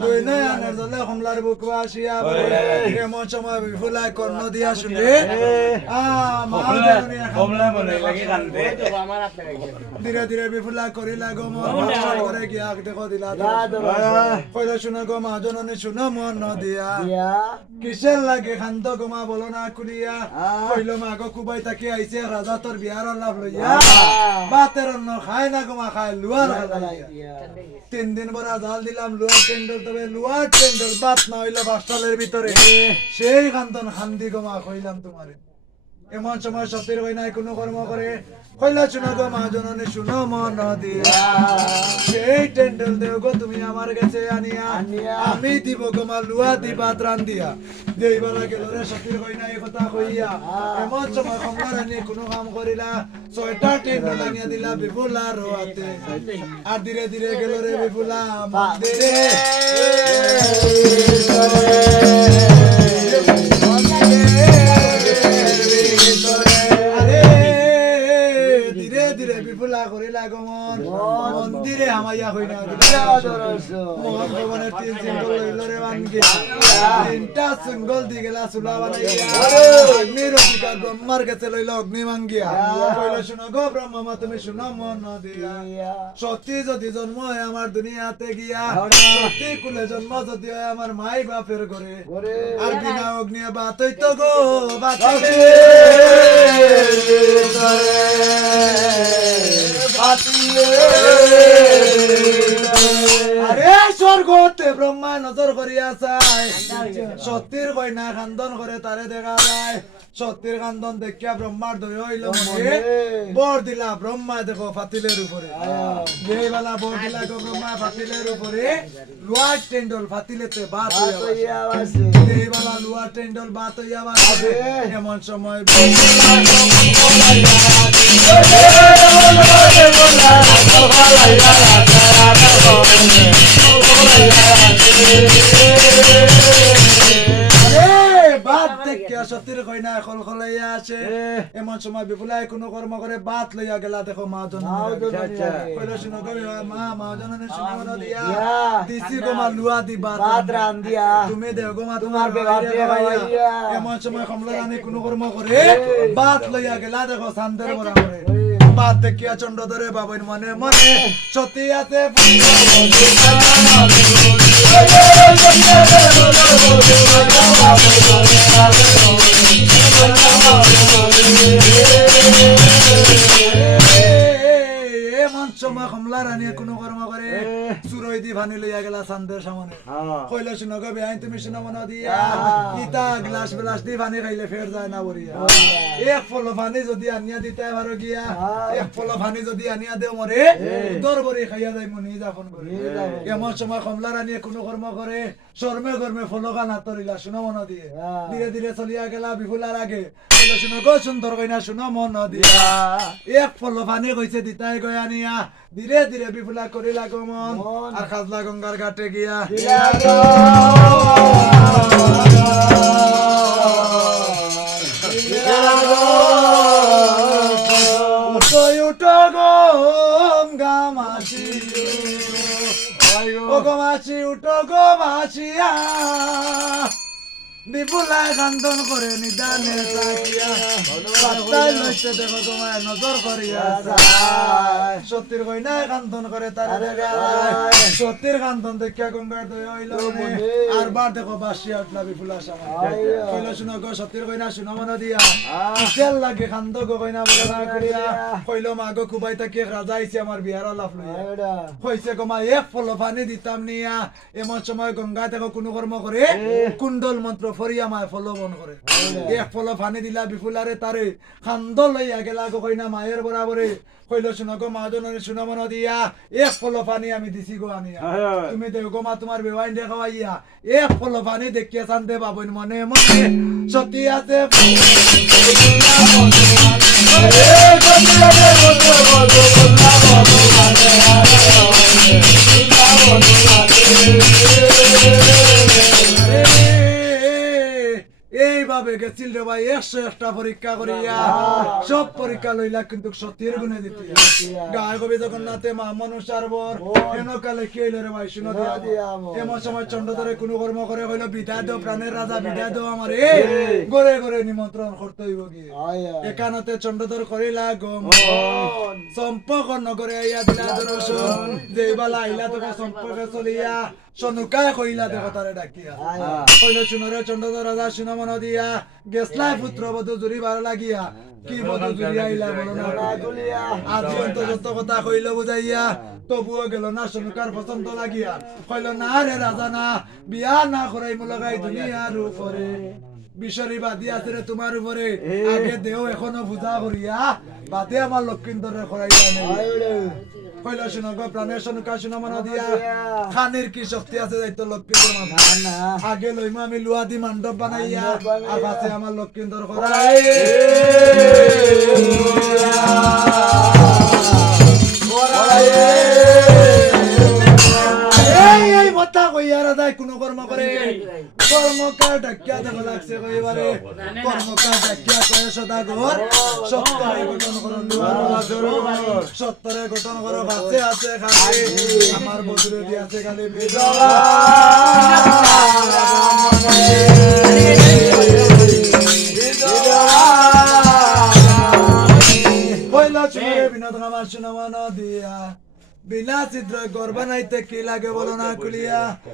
তুই নয় আনার দলে কমলার বুক আসিয়া এমন সময় বিফুলাই কর্ণ দিয়া শুনে ধীরে ধীরে বিফুলা করিলা গো মন করে গিয়া দেখো দিলা কইলে শুনো গো মা জননী শুনো মন দিয়া কিসের লাগে শান্ত গো মা বলো না কুলিয়া কইল মা গো কুবাই তাকি আইছে রাজা তোর বিয়ার লাভ লইয়া বাতের অন্ন খায় না গো মা খায় লুয়ার খালাইয়া 3 দিন বড় জাল দিলাম লুয়ার টেন্ডর তবে লুয়ার টেন্ডর বাত না হইলো বাস্টালের ভিতরে সেই কান্তন খান্দি গো মা কইলাম তোমারে এমন সময় সত্যের হই নাই কোনো কর্ম করে কইলা শুনো গো মা জননী শুনো মন দিয়া সেই টেন্ডল দেও গো তুমি আমার কাছে আনিয়া আমি দিব গো মা লুয়া দিবা ত্রাণ দিয়া যেই বেলা গেল রে সত্যের হই নাই কথা কইয়া এমন সময় কমলা রানী কোনো কাম করিলা 6টা টেন্ডল আনিয়া দিলা বিপুলা রোয়াতে আর ধীরে ধীরে গেল রে বিপুলা মন্দিরে মন্দিরে আমাইয়া হই না মোহন ভবনের 3 সিঙ্গল লইলো রে বানকে 3টা সিঙ্গল দি গেলা সুলা বানাইয়া অগ্নির অধিকার ব্রহ্মার কাছে লইলো অগ্নি মাঙ্গিয়া কইলো শুনো গো ব্রহ্মা তুমি শুনো মন দিয়া সত্যি যদি জন্ম হয় আমার দুনিয়াতে গিয়া সত্যি কুলে জন্ম যদি হয় আমার মাই বাপের ঘরে আর বিনা অগ্নি বাত হইতো গো বাতাবে আরে স্বর্গতে ব্রহ্মা নজর করিয়া চায় সত্যির কইনা খান্দন করে তারে দেখা যায় সত্যির খান্দন দেখিয়া ব্রহ্মার দয় হইল বর দিলা ব্রহ্মা দেখো ফাতিলের উপরে যেই বেলা বর দিলা গো ব্রহ্মা ফাতিলের উপরে লুয়ার টেন্ডল ফাতিলেতে বাত হইয়া যেই বেলা লুয়ার টেন্ডল বাত হইয়া বাসে এমন সময় সত্যির কইনা খল খলাইয়া আসে এমন সময় বিপুলাই কোনো কর্ম করে বাত লইয়া গেলা দেখো মা জননী কইলো শুনো গো মা জননী শুনো দিয়া দিছি গো মা লুয়া দি বাত রান দিয়া তুমি দেও গো মা তোমার বেবাইয়া এমন সময় কমলা রানী কোনো কর্ম করে বাত লইয়া গেলা দেখো সান্দের বরা করে বাত দেখিয়া চন্ড ধরে বাবুর মনে মনে সত্যি আছে সময় কমলা রানী কোনো কর্ম করে চুরই দি ভানি লইয়া গেলা চান্দের সামনে কইলা শুনো গো বেআইন তুমি শুনো মনে দিয়া ইটা গ্লাস গ্লাস দি ভানি খাইলে ফের যায় না বরিয়া এক ফল ভানি যদি আনিয়া দিতে পারো গিয়া এক ফল ভানি যদি আনিয়া দেও মরে দরবরি খাইয়া যাই মনি যাপন করে এমন সময় কমলা রানী কোনো কর্ম করে শর্মে গর্মে ফলকা না তরিলা শুনো মনে দিয়ে ধীরে ধীরে চলিয়া গেলা বিপুলার আগে কইলা শুনো গো সুন্দর কইনা শুনো মন দিয়া এক ফল ভানি কইছে দিতাই গয় আনিয়া ধীরে ধীরে বিপুলা করিলা গো মন আর খাজলা গঙ্গার ঘাটে গিয়া উঠো গো গামাসি ও গো মাসি উঠো গো মাসিয়া বিপুলাই কান্দন করে নিদানে তাকিয়া পাত্তাই লইতে দেখো তোমায় নজর করিয়া যায় সত্যির কইনা কান্দন করে তারে দেখা যায় সত্যির কান্দন দেখিয়া গঙ্গার দয় হইল আর বার দেখো বাসিয়া উঠলা বিপুলার সামনে কইল শুনো গো সত্যির কইনা শুনো মনে দিয়া কিসের লাগে কান্দ গো কইনা বলে না করিয়া কইল মা গো কুবাই তাকিয়া রাজা আইছে আমার বিয়ার লাভ লইয়া কইছে গো মা এক ফল পানি দিতাম নিয়া এমন সময় গঙ্গা দেখো কোনো কর্ম করে কুণ্ডল মন্ত্র ফরিয়া মায় ফলবন করে এক ফল পানি দিলা বিপুলারে তারে খান্দ লইয়া গেলা গো কইনা মায়ের বরাবরে কইলো শুনো গো মা জননী শুনো মন দিয়া এক ফল পানি আমি দিছি গো আনিয়া তুমি দেও গো মা তোমার বেওয়াইন দেখাইয়া এক ফল পানি দেখিয়া শান্তে বাবুন মনে মনে সত্যি আছে ভাবে গেছিল রে ভাই 101টা পরীক্ষা করিয়া সব পরীক্ষা লইলা কিন্তু সত্যের গুণে দিতি গায় কবি জগন্নাথে মা মানুষ আরবর এনকালে কি হইল রে ভাই শুনো দিয়া এমন সময় চন্দ্রধরে কোনো কর্ম করে হইল বিদায় দাও প্রাণের রাজা বিদায় দাও আমারে গরে গরে নিমন্ত্রণ করতে হইব কি একানতে চন্দ্রধর করিলা গম সম্পর্ক নগরে আইয়া দিলা দর্শন যে বালা আইলা তোকে সম্পর্কে চলিয়া সনুকায় কইলা দেবতারে ডাকিয়া কইল শুনরে চন্দ্রধর রাজা শুনো মন দিয়া গেছলাই পুত্র বধূ জুরি বার লাগিয়া কি বধূ জুরি আইলা বলো না আজ পর্যন্ত যত কথা কইল বুঝাইয়া তবুও গেল না সনুকার পছন্দ লাগিয়া কইল না রে রাজা না বিয়া না করাই লাগাই দুনিয়ার উপরে বিশরি বাদি আছে রে তোমার উপরে আগে দেও এখনো বুঝা করিয়া বাদে আমার লক্ষিন্দরে করাইবা নেই কইল শুনো গো প্রাণের সনুকা শুনো মন দিয়া খানের কি শক্তি আছে যাইতো লক্ষিন্দর মাথা আগে লইমা আমি লুয়া দি মণ্ডপ বানাইয়া আর বাদে আমার লক্ষিন্দর করাই এই কথা কইয়া রাজা কোনো কর্ম করে কর্মকার ডাকিয়া দেখা লাগছে কইবারে কর্মকার ডাকিয়া কয়ে সদাগর সত্তরে গঠন করো সত্তরে গঠন করো বাসে আছে খালি আমার বদলে দিয়াছে খালি বিধবা কইলা চুরে বিনোদ আমার শুনমানো দিয়া বিনা চিত্র গর্ব নাইতে কি লাগে বলো না কুলিয়া